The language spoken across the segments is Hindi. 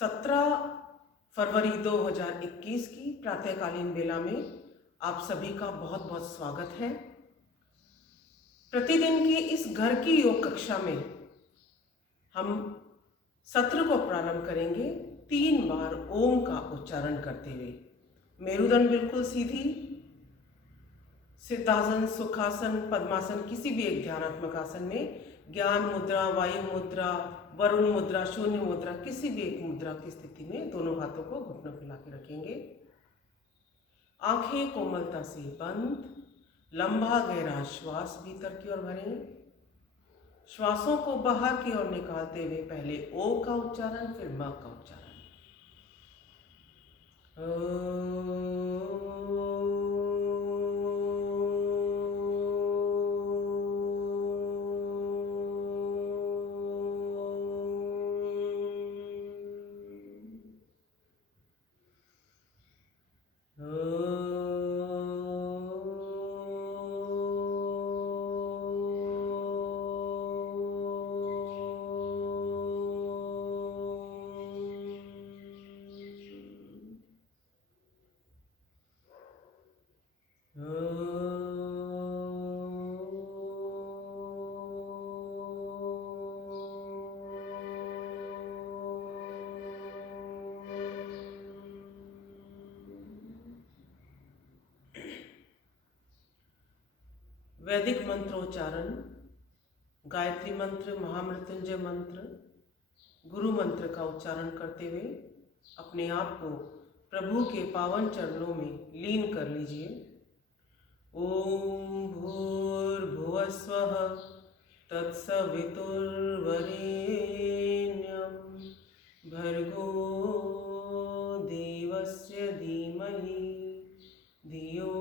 17 फरवरी 2021 की प्रातःकालीन बेला में आप सभी का बहुत बहुत स्वागत है। प्रतिदिन की इस घर की योग कक्षा में हम सत्र को प्रारंभ करेंगे 3 बार ओम का उच्चारण करते हुए। मेरुदंड बिल्कुल सीधी, सिद्धासन, सुखासन, पद्मासन, किसी भी एक ध्यानात्मक आसन में ज्ञान मुद्रा, वायु मुद्रा, वरुण मुद्रा, शून्य मुद्रा, किसी भी एक मुद्रा की स्थिति में दोनों हाथों को घुटनों फैला के रखेंगे। आंखें कोमलता से बंद, लंबा गहरा श्वास भीतर की ओर भरें। श्वासों को बाहर की ओर निकालते हुए पहले ओ का उच्चारण, फिर म का उच्चारण। वैदिक मंत्रोच्चारण, गायत्री मंत्र, महामृत्युंजय मंत्र, गुरु मंत्र का उच्चारण करते हुए अपने आप को प्रभु के पावन चरणों में लीन कर लीजिए। ओम भूर्भुवस्वः तत्सवितुर्वरेण्यं भर्गो देवस्य धीमहि धियो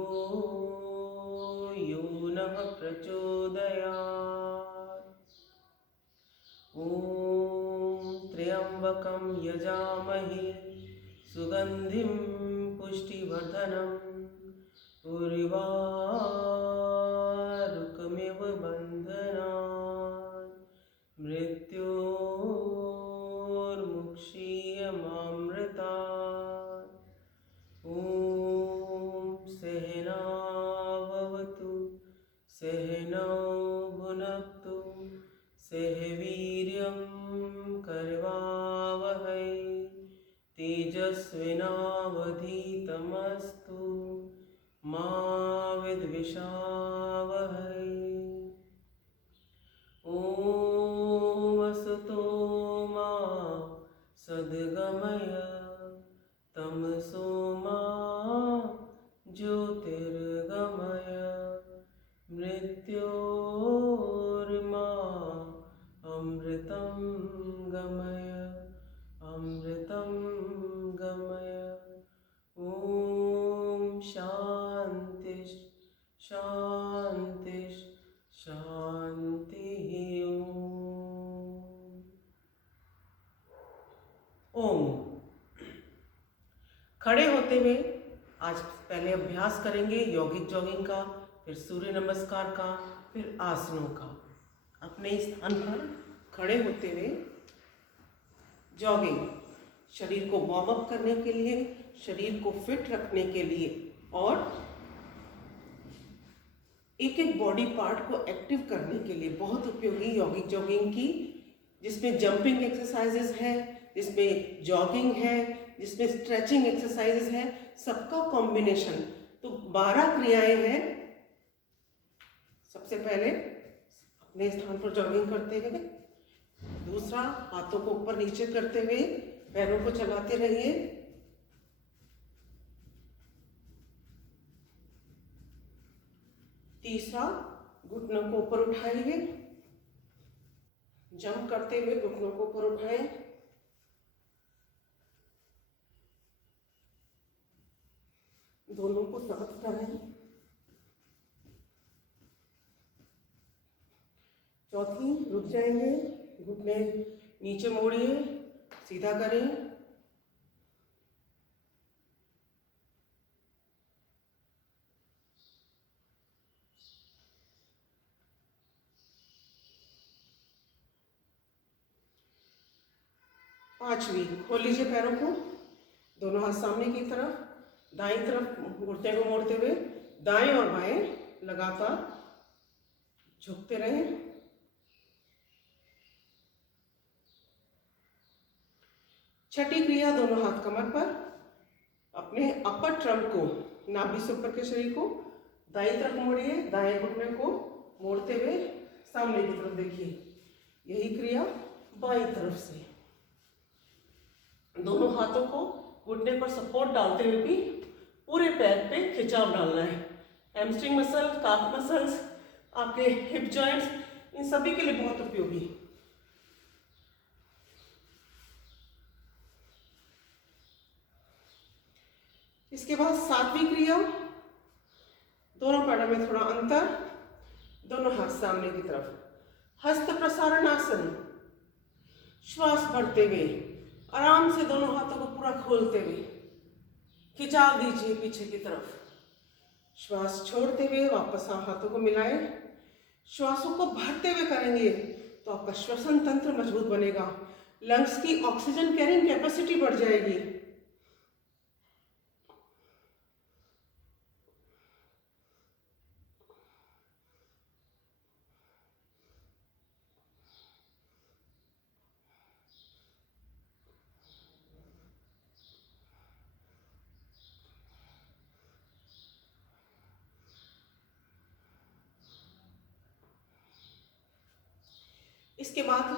यो नः प्रचोदयात्। ओम त्र्यंबकं यजामहे सुगंधिं पुष्टिवर्धनम् उर्वारुकमिव बन्धनात् मृत्योर्मुक्षीयमामृतात्। ॐ सहना भवतु सहनौ भुनक्तु सह वीर्यं करवावहै तेजस्विनावधीतमस्तु मा विद्विषावहै। ॐ असतो मा सद्गमय तमसो मा ज्योतिर्गमय मृत्योर्मा अमृतं गमय अमृतं गमय। ॐ शान्ति शान्ति शान्तिः। ओम। खड़े होते हुए आज पहले अभ्यास करेंगे यौगिक जॉगिंग का, फिर सूर्य नमस्कार का, फिर आसनों का। अपने स्थान पर खड़े होते हुए जॉगिंग, शरीर को वार्म अप करने के लिए, शरीर को फिट रखने के लिए और एक एक बॉडी पार्ट को एक्टिव करने के लिए बहुत उपयोगी यौगिक जॉगिंग की, जिसमें जंपिंग एक्सरसाइजेस है, जिसमें जॉगिंग है, जिसमें स्ट्रेचिंग एक्सरसाइजेस है, सबका कॉम्बिनेशन। तो 12 क्रियाएं हैं। सबसे पहले अपने स्थान पर जॉगिंग करते हुए, दूसरा हाथों को ऊपर नीचे करते हुए पैरों को चलाते रहिए। तीसरा घुटनों को ऊपर उठाइए, जंप करते हुए घुटनों को ऊपर उठाएं। दोनों को साथ उठाएं। चौथी रुक जाएंगे, घुटने नीचे मोड़िए, सीधा करें। 5वीं, खोल लीजिए पैरों को, दोनों हाथ सामने की तरफ, दाईं तरफ घुटने को मोड़ते हुए दाएं और बाएं लगातार झुकते रहें। 6ठी क्रिया, दोनों हाथ कमर पर, अपने अपर ट्रंक को, नाभि से ऊपर के शरीर को दाईं तरफ मोड़िए, दाएं घुटने को मोड़ते हुए सामने की तरफ देखिए। यही क्रिया बाईं तरफ से। दोनों हाथों को घुटने पर सपोर्ट डालते हुए भी पूरे पैर पे खिंचाव डालना है। हैमस्ट्रिंग मसल, काफ मसल्स, आपके हिप जॉइंट्स, इन सभी के लिए बहुत उपयोगी। इसके बाद 7वीं क्रिया, दोनों पैरों में थोड़ा अंतर, दोनों हाथ सामने की तरफ, हस्त प्रसारण आसन। श्वास भरते हुए आराम से दोनों हाथों को पूरा खोलते हुए खिंचाव दीजिए पीछे की तरफ। श्वास छोड़ते हुए वापस हाथों को मिलाएं। श्वासों को भरते हुए करेंगे तो आपका श्वसन तंत्र मजबूत बनेगा, लंग्स की ऑक्सीजन कैरिंग कैपेसिटी बढ़ जाएगी। इसके बाद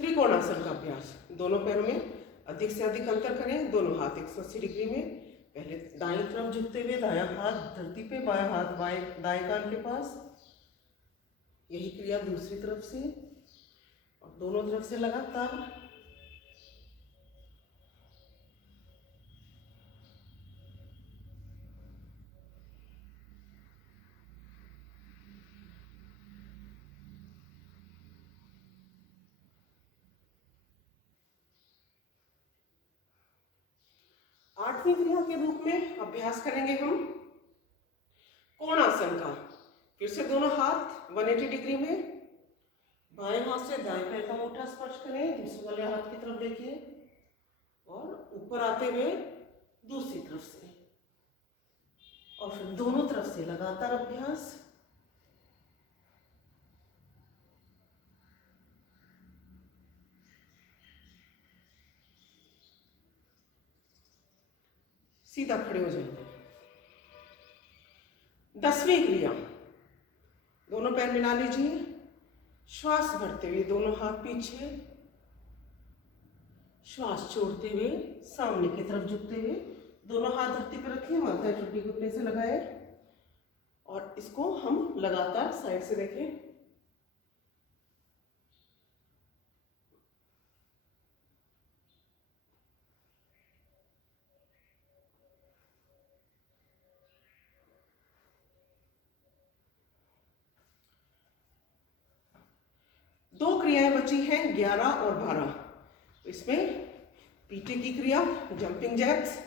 त्रिकोणासन का अभ्यास। दोनों पैरों में अधिक से अधिक अंतर करें, दोनों हाथ 180 डिग्री में। पहले दाईं तरफ झुकते हुए दायां हाथ धरती पे, बायां हाथ दाएं कान के पास। यही क्रिया दूसरी तरफ से, और दोनों तरफ से लगातार। आठवीं क्रिया के रूप में अभ्यास करेंगे हम कोणासन का। फिर से दोनों हाथ 180 डिग्री में, बाएं हाथ से दाएं पैर का मुट्ठा स्पर्श करें, दूसरे वाले हाथ की तरफ देखिए, और ऊपर आते हुए दूसरी तरफ से, और फिर दोनों तरफ से लगातार अभ्यास। सीधा खड़े हो जाएंगे। 10वीं क्रिया, दोनों पैर मिला लीजिए, श्वास भरते हुए दोनों हाथ पीछे, श्वास छोड़ते हुए सामने की तरफ झुकते हुए दोनों हाथ धरती पर रखिए, माथा चुट्टी घुटने से लगाए, और इसको हम लगातार साइड से देखें। दो क्रियाएं बची हैं, 11 और 12। तो इसमें पीटी की क्रिया, जंपिंग जैक्स,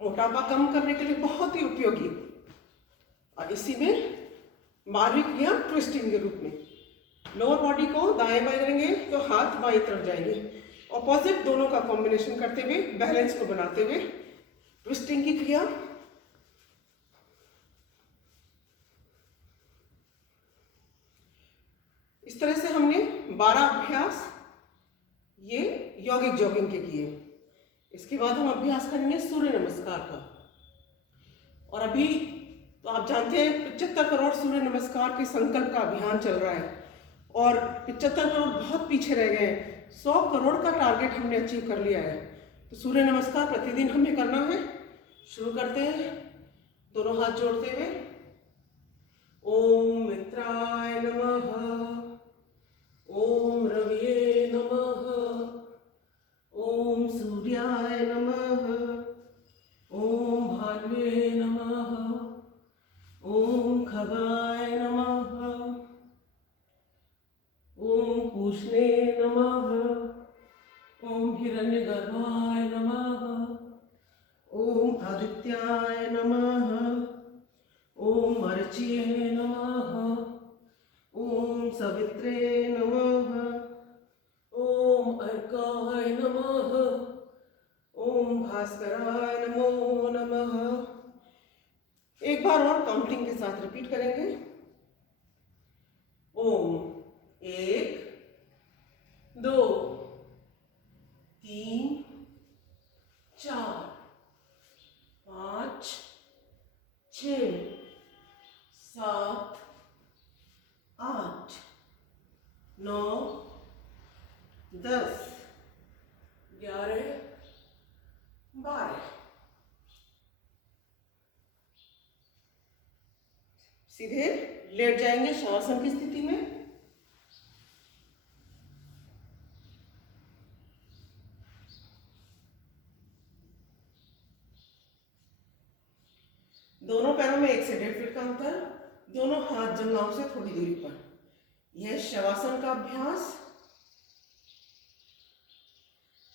मोटापा कम करने के लिए बहुत ही उपयोगी। और इसी में 12वीं क्रिया ट्विस्टिंग के रूप में, लोअर बॉडी को दाएं बाएं करेंगे तो हाथ बाईं तरफ जाएंगे, ऑपोजिट दोनों का कॉम्बिनेशन करते हुए बैलेंस को बनाते हुए ट्विस्टिंग की क्रिया। इस तरह से हमने 12 अभ्यास ये यौगिक जॉगिंग के किए। इसके बाद हम अभ्यास करेंगे सूर्य नमस्कार का। और अभी तो आप जानते हैं 75 करोड़ सूर्य नमस्कार के संकल्प का अभियान चल रहा है, और 75 करोड़ बहुत पीछे रह गए हैं। 100 करोड़ का टारगेट हमने अचीव कर लिया है। तो सूर्य नमस्कार प्रतिदिन हमें करना है। शुरू करते हैं, दोनों हाथ जोड़ते हुए। ओम मित्राय नमः, ओम रविये नमः, ओम सूर्याय नमः, ओम भानुवे नमः, ओम खगाय नमः, ओम पूष्णे नमः, ओम हिरण्यगर्भाय नमः, ओम आदित्याय नमः, ओम अर्च्ये नमः, ओम भास्कराय नमो नमः। एक बार और काउंटिंग के साथ रिपीट करेंगे। ओम 1 2 3 4 5 6 7 8 9 10 11 12। सीधे लेट जाएंगे शवासन की स्थिति में। दोनों पैरों में 1 से 1.5 फीट का अंतर, दोनों हाथ जंघाओं से थोड़ी दूरी पर। यह शवासन का अभ्यास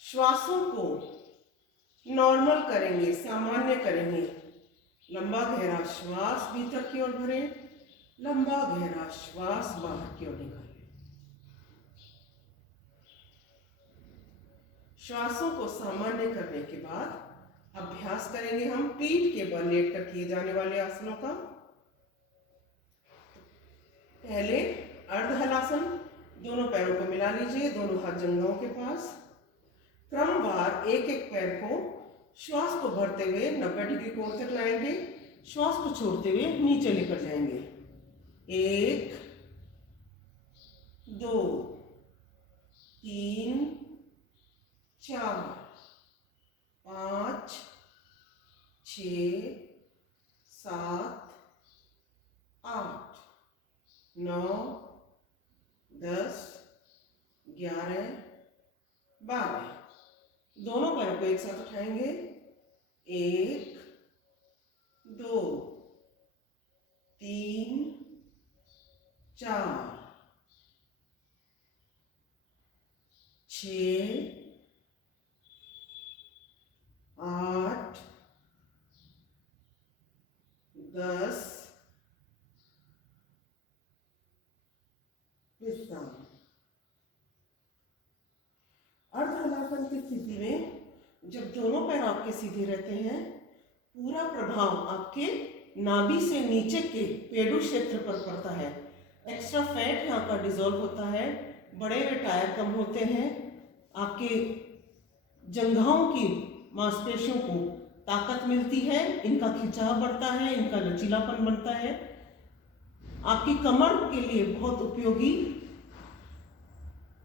श्वासों को नॉर्मल करेंगे, सामान्य करेंगे। लंबा गहरा श्वास भीतर की ओर भरें, लंबा गहरा श्वास बाहर की ओर निकालें। श्वासों को सामान्य करने के बाद अभ्यास करेंगे हम पीठ के बल लेटकर किए जाने वाले आसनों का। पहले अर्ध हलासन, दोनों पैरों को मिला लीजिए, दोनों हाथ जंघाओं के पास। क्रमवार एक एक पैर को श्वास को भरते हुए 90 डिग्री कोण तक लाएंगे, श्वास को छोड़ते हुए नीचे लेकर जाएंगे। 1 2 3 4 5 6 7 8 9 10 11 12। दोनों पैरों को एक साथ उठाएंगे। 1 2 3 4 6 8 10। विश्राम। अर्धहलासन की स्थिति में जब दोनों पैर आपके सीधे रहते हैं, पूरा प्रभाव आपके नाभि से नीचे के पेडू क्षेत्र पर पड़ता है। एक्स्ट्रा फैट यहाँ पर डिजोल्व होता है, बड़े हुए टायर कम होते हैं, आपके जंघाओं की मांसपेशियों को ताकत मिलती है, इनका खिंचाव बढ़ता है, इनका लचीलापन बनता है। आपकी कमर के लिए बहुत उपयोगी।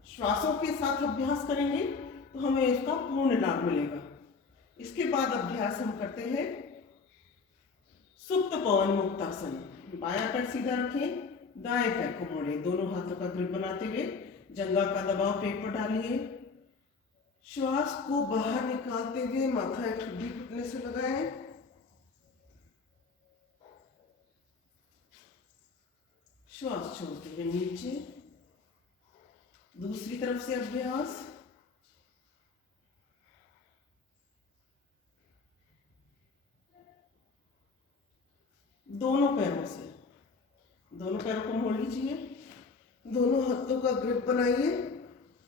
श्वासों के साथ अभ्यास करेंगे तो हमें इसका पूर्ण लाभ मिलेगा। इसके बाद अभ्यास हम करते हैं सुप्त पवन मुक्तासन। बायां पैर सीधा रखें, दाएं पैर को मोड़ें, दोनों हाथों का ग्रिप बनाते हुए जंघा का दबाव पेट पर डालिए। श्वास को बाहर निकालते हुए माथा एक ठुड्डी घुटने से लगाएं। श्वास छोड़ते हुए नीचे। दूसरी तरफ से अभ्यास। दोनों पैरों से, दोनों पैरों को मोड़ लीजिए, दोनों हाथों का ग्रिप बनाइए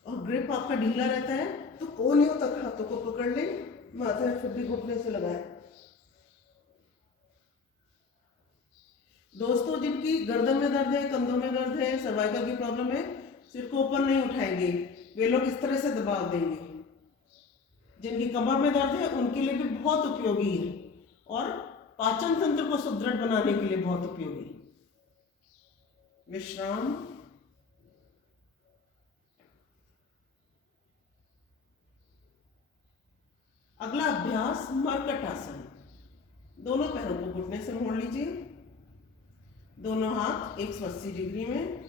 और ग्रिप आपका ढीला रहता है तो कोहनियों तक हाथों को पकड़ लें, माथा ठुड्डी घुटने से लगाएं। दोस्तों, जिनकी गर्दन में दर्द है, कंधों में दर्द है, सर्वाइकल की प्रॉब्लम है, सिर को ऊपर नहीं उठाएंगे, वे लोग इस तरह से दबाव देंगे। जिनकी कमर में दर्द है उनके लिए भी बहुत उपयोगी है और पाचन तंत्र को सुदृढ़ बनाने के लिए बहुत उपयोगी। विश्राम। अगला अभ्यास मरकट आसन। दोनों पैरों को घुटने से मोड़ लीजिए, दोनों हाथ 180 डिग्री में,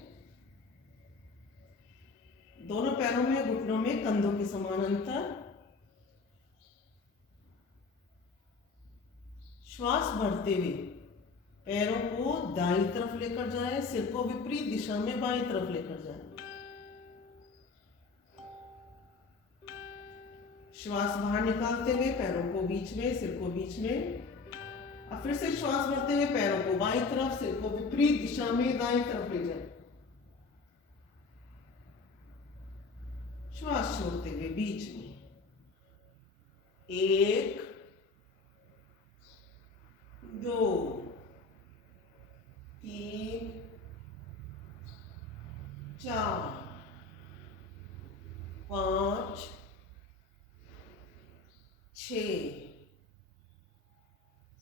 दोनों पैरों में घुटनों में कंधों के समान अंतर। श्वास भरते हुए पैरों को दाईं तरफ लेकर जाएं, सिर को विपरीत दिशा में बाईं तरफ लेकर जाएं। श्वास बाहर निकालते हुए पैरों को बीच में, सिर को बीच में। अब फिर से श्वास भरते हुए पैरों को बाईं तरफ, सिर को विपरीत दिशा में दाईं तरफ ले जाएं। श्वास छोड़ते हुए बीच में। एक, दो, तीन, चार, पाँच, छः,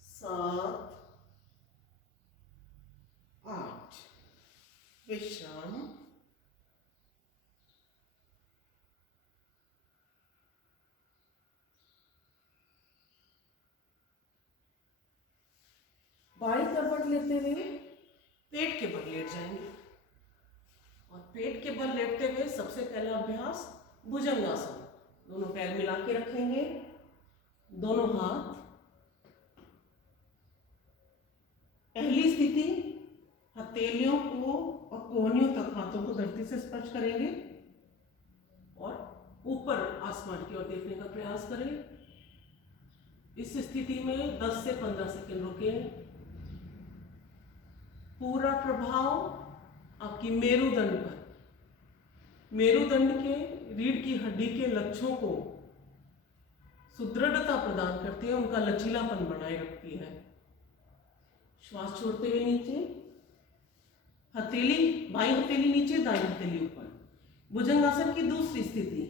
सात, आठ। विश्राम। बाई करवट लेते हुए पेट के बल लेट जाएंगे और पेट के बल लेटते हुए सबसे पहला अभ्यास भुजंगासन। दोनों पैर मिला के रखेंगे, दोनों हाथ। पहली स्थिति, हथेलियों को और कोहनियों तक हाथों को धरती से स्पर्श करेंगे और ऊपर आसमान की ओर देखने का प्रयास करें। इस स्थिति में 10 से 15 सेकंड रुकें। पूरा प्रभाव आपकी मेरुदंड पर, मेरुदंड के रीढ़ की हड्डी के लक्षों को सुदृढ़ता प्रदान करती है, उनका लचीलापन बनाए रखती है। श्वास छोड़ते हुए नीचे, हथेली, बाई हथेली नीचे, दाई हथेली ऊपर। भुजंगासन की दूसरी स्थिति,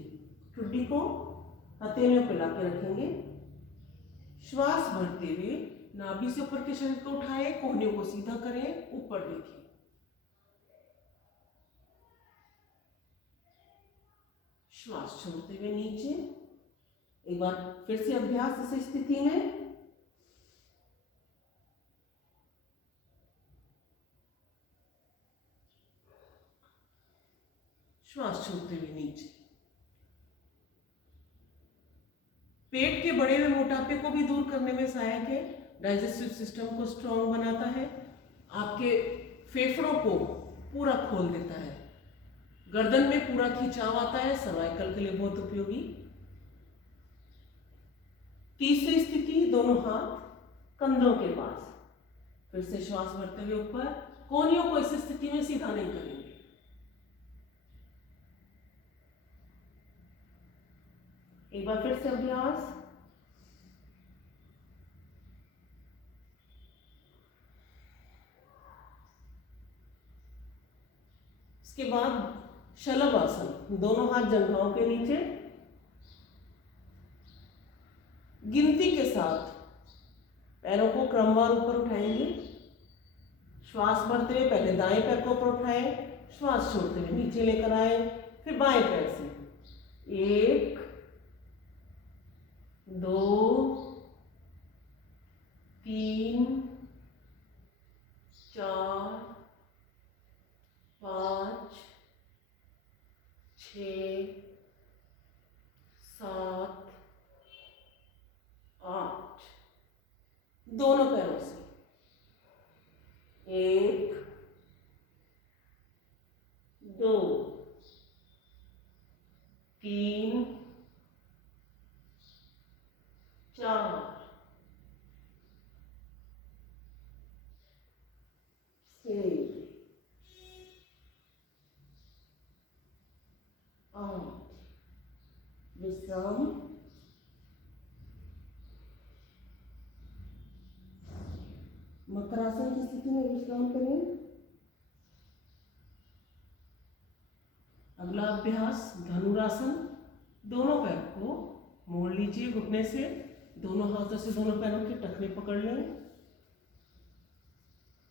ठुड्डी को हथेलियों पर लाके रखेंगे। श्वास भरते हुए नाभि से ऊपर के शरीर को उठाएं, कोहनियों को सीधा करें, ऊपर देखें। श्वास छोड़ते हुए नीचे। एक बार फिर से अभ्यास इस स्थिति में। श्वास छोड़ते हुए नीचे। पेट के बढ़े हुए मोटापे को भी दूर करने में सहायक है, डाइजेस्टिव सिस्टम को स्ट्रॉन्ग बनाता है, आपके फेफड़ों को पूरा खोल देता है, गर्दन में पूरा खिंचाव आता है, सर्वाइकल के लिए बहुत उपयोगी। तीसरी स्थिति, दोनों हाथ कंधों के पास। फिर से श्वास भरते हुए ऊपर, कोहनियों को इस स्थिति में सीधा नहीं करेंगे। एक बार फिर से अभ्यास। इसके बाद शलभ आसन, दोनों हाथ जंघाओं के नीचे, गिनती के साथ पैरों को क्रमवार ऊपर उठाएंगे। श्वास भरते हुए पहले दाएं पैर को ऊपर उठाएं, श्वास छोड़ते हुए नीचे लेकर आए, फिर बाएं पैर से। 1, 2, 3, 4, 5, 6, 7, 8। दोनों पैरों से। 1, 2, 3, 4, 6, 8। विश्राम। मकरासन की स्थिति में विश्राम करें। अगला अभ्यास धनुरासन। दोनों पैर को मोड़ लीजिए घुटने से, दोनों हाथों से दोनों पैरों के टखने पकड़ लें।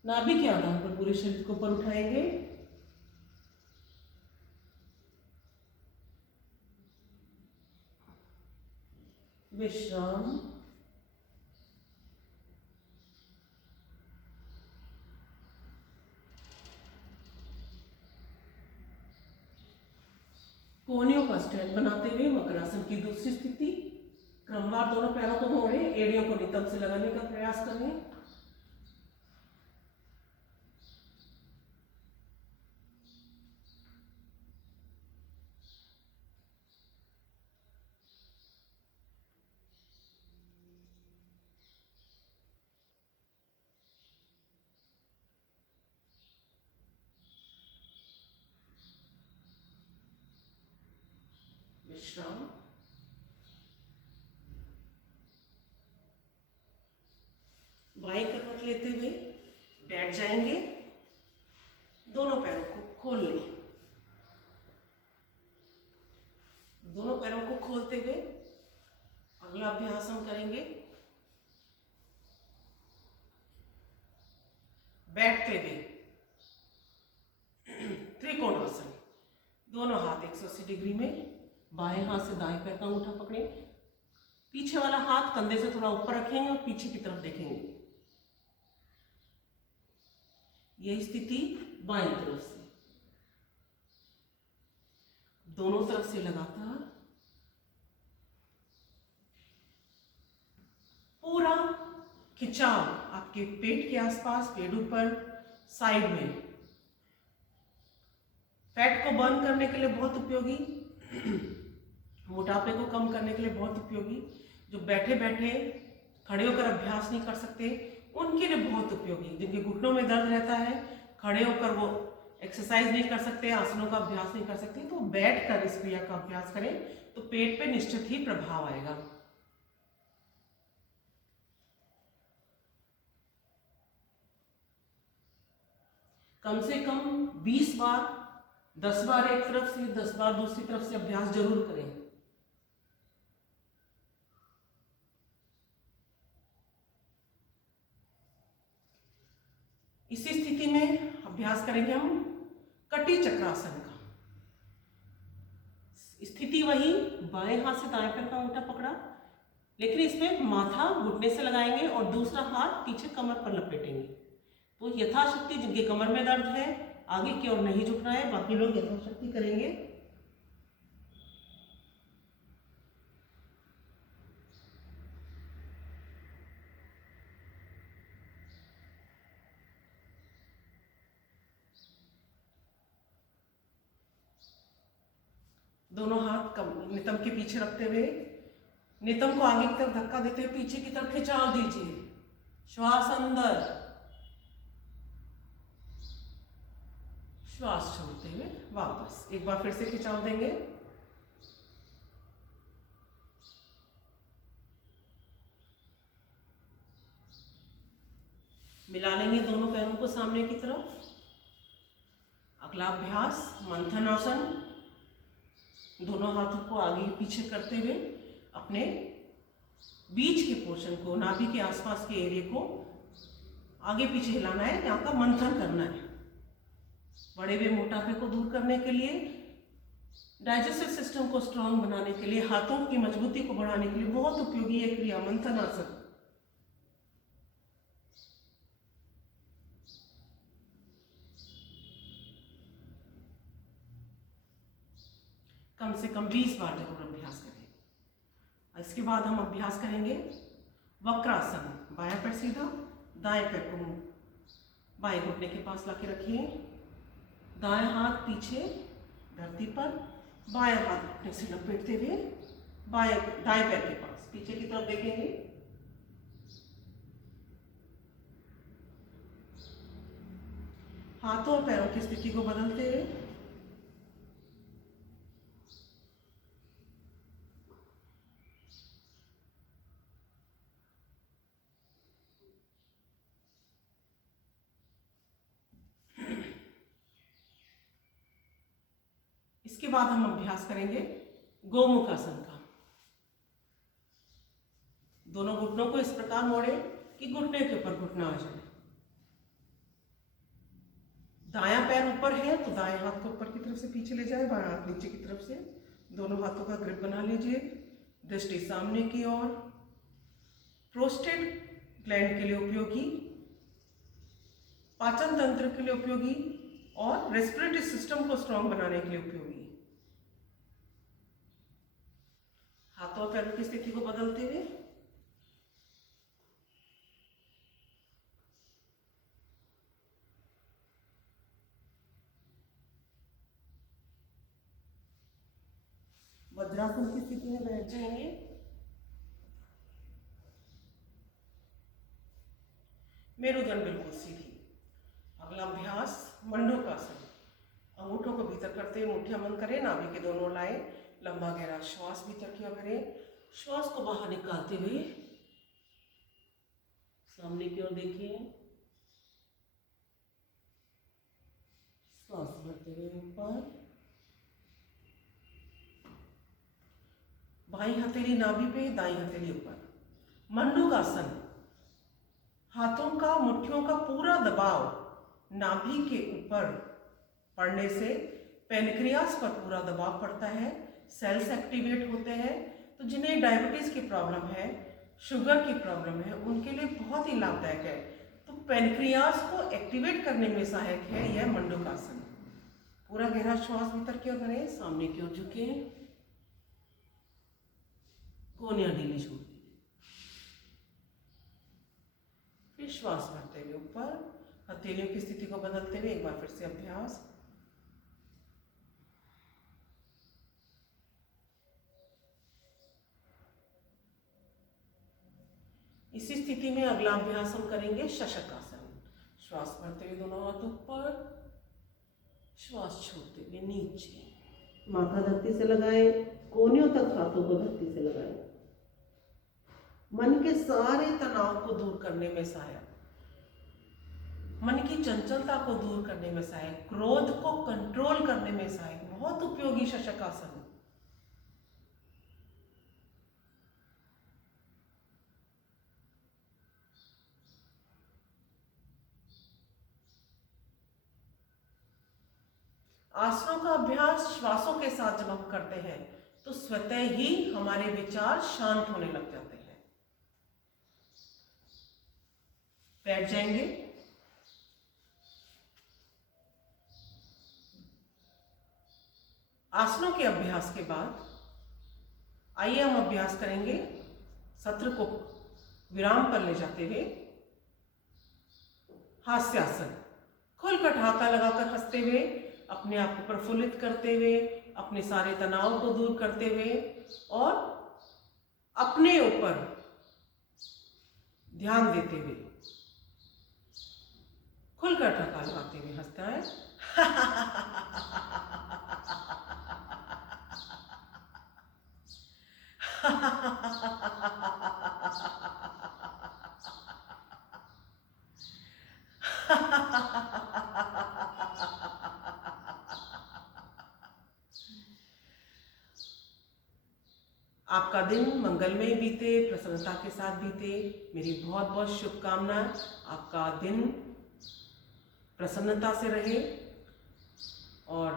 नाभि के आधार पर पूरे शरीर को ऊपर उठाएंगे। विश्राम। कोहनियों का स्ट्रेच बनाते हुए मकरासन की दूसरी स्थिति, क्रमवार दोनों पैरों को मोड़े, एड़ियों को नितंब से लगाने का प्रयास करें। विश्राम। बैठ जाएंगे, दोनों पैरों को खोल लें। दोनों पैरों को खोलते हुए अगला अभ्यास हम करेंगे बैठते हुए त्रिकोणासन। दोनों हाथ 180 डिग्री में, बाएं हाथ से दाएं पैर का अंगूठा पकड़ें, पीछे वाला हाथ कंधे से थोड़ा ऊपर रखेंगे और पीछे की तरफ देखेंगे। यह स्थिति बाएं तरफ से, दोनों तरफ से लगातार पूरा खिंचाव आपके पेट के आसपास, पेट ऊपर, साइड में। फैट को बर्न करने के लिए बहुत उपयोगी, मोटापे को कम करने के लिए बहुत उपयोगी। जो बैठे बैठे खड़े होकर अभ्यास नहीं कर सकते उनके लिए बहुत उपयोगी। जिनके घुटनों में दर्द रहता है, खड़े होकर वो एक्सरसाइज नहीं कर सकते, आसनों का अभ्यास नहीं कर सकते, तो बैठ कर इस क्रिया का अभ्यास करें तो पेट पे निश्चित ही प्रभाव आएगा। कम से कम 20 बार, 10 बार एक तरफ से, 10 बार दूसरी तरफ से अभ्यास जरूर करें। इसी स्थिति में अभ्यास करेंगे हम कटी चक्रासन का। स्थिति वही, बाएं हाथ से दाएं पैर का अंगूठा पकड़ा, लेकिन इसमें माथा घुटने से लगाएंगे और दूसरा हाथ पीछे कमर पर लपेटेंगे। तो यथाशक्ति जिनके कमर में दर्द है आगे की ओर नहीं झुकना है, बाकी लोग यथाशक्ति करेंगे। दोनों हाथ नितंब के पीछे रखते हुए नितंब को आगे की तरफ धक्का देते हुए पीछे की तरफ खिंचाव दीजिए। श्वास अंदर, श्वास छोड़ते हुए वापस। एक बार फिर से खिंचाव देंगे। मिला लेंगे दोनों पैरों को सामने की तरफ। अगला अभ्यास मंथन आसन। दोनों हाथों को आगे पीछे करते हुए अपने बीच के पोर्शन को, नाभि के आसपास के एरिया को आगे पीछे हिलाना है, यहाँ का मंथन करना है। बढ़े हुए मोटापे को दूर करने के लिए, डाइजेस्टिव सिस्टम को स्ट्रांग बनाने के लिए, हाथों की मजबूती को बढ़ाने के लिए बहुत उपयोगी है क्रिया मंथन आसन। कम से कम 20 बार जरूर अभ्यास करें। इसके बाद हम अभ्यास करेंगे वक्रासन। बायां पैर सीधा, दाएं पैर को बाएं घुटने के पास लाके रखिए, दाएं हाथ पीछे धरती पर, बाएं हाथ घुटने से लपेटते हुए दाएं पैर के पास पीछे की तरफ देखेंगे। हाथों और पैरों की स्थिति को बदलते हुए इसके बाद हम अभ्यास करेंगे गोमुख आसन का। दोनों घुटनों को इस प्रकार मोड़े कि घुटने के ऊपर घुटना आ जाए। दायां पैर ऊपर है तो दाएं हाथ को ऊपर की तरफ से पीछे ले जाए, बायां हाथ नीचे की तरफ से। दोनों हाथों का ग्रिप बना लीजिए, दृष्टि सामने की ओर। प्रोस्टेट ग्लैंड के लिए उपयोगी, पाचन तंत्र के लिए उपयोगी और रेस्पिरेटरी सिस्टम को स्ट्रांग बनाने के लिए उपयोगी। हाथों और पैरों की स्थिति को बदलते हुए वज्रासन की स्थिति में बैठ जाएंगे। मेरुदंड बिल्कुल सीधी। अगला अभ्यास मंडूकासन। अंगूठों को भीतर करते हुए मुट्ठियां बंद करें, नाभि के दोनों ओर लाएं, लंबा गहरा श्वास भीतर की ओर करें, श्वास को बाहर निकालते हुए सामने की ओर देखिए। श्वास भरते हुए ऊपर, बाई हथेली नाभि पे, दाई हथेली ऊपर। मंडूकासन, हाथों का, मुट्ठियों का पूरा दबाव नाभि के ऊपर पड़ने से पेनक्रियास पर पूरा दबाव पड़ता है, सेल्स एक्टिवेट होते हैं। तो जिन्हें डायबिटीज की प्रॉब्लम है, शुगर की प्रॉब्लम है, उनके लिए बहुत ही लाभदायक है। तो पेनक्रियास को एक्टिवेट करने में सहायक है यह मंडूकासन। पूरा गहरा श्वास भीतर की ओर करें, सामने की ओर झुके, कोहनियां ढीली छोड़ दीजिए। फिर श्वास भरते हुए ऊपर, हथेलियों की स्थिति को बदलते हुए एक बार फिर से अभ्यास। इसी स्थिति में अगला अभ्यास हम करेंगे शशकासन। श्वास भरते हुए दोनों हाथ ऊपर, श्वास छोड़ते हुए नीचे। माथा धरती से लगाएं, कोहनियों तक हाथों को धरती से लगाएं। मन के सारे तनाव को दूर करने में सहायक, मन की चंचलता को दूर करने में सहायक, क्रोध को कंट्रोल करने में सहायक, बहुत उपयोगी शशकासन। आसनों का अभ्यास श्वासों के साथ जब हम करते हैं तो स्वतः ही हमारे विचार शांत होने लग जाते हैं। बैठ जाएंगे। आसनों के अभ्यास के बाद आइए हम अभ्यास करेंगे सत्र को विराम पर ले जाते हुए हास्यासन। खुलकर ठहाका लगाकर हंसते हुए, अपने आप को प्रफुल्लित करते हुए, अपने सारे तनाव को दूर करते हुए और अपने ऊपर ध्यान देते हुए खुलकर ठहाका लगाते हुए हंसता है। आपका दिन मंगलमय बीते, प्रसन्नता के साथ बीते, मेरी बहुत बहुत शुभकामनाएं। आपका दिन प्रसन्नता से रहे और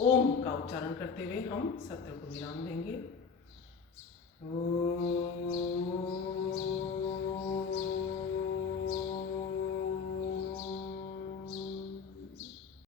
ओम का उच्चारण करते हुए हम सत्र को विराम देंगे।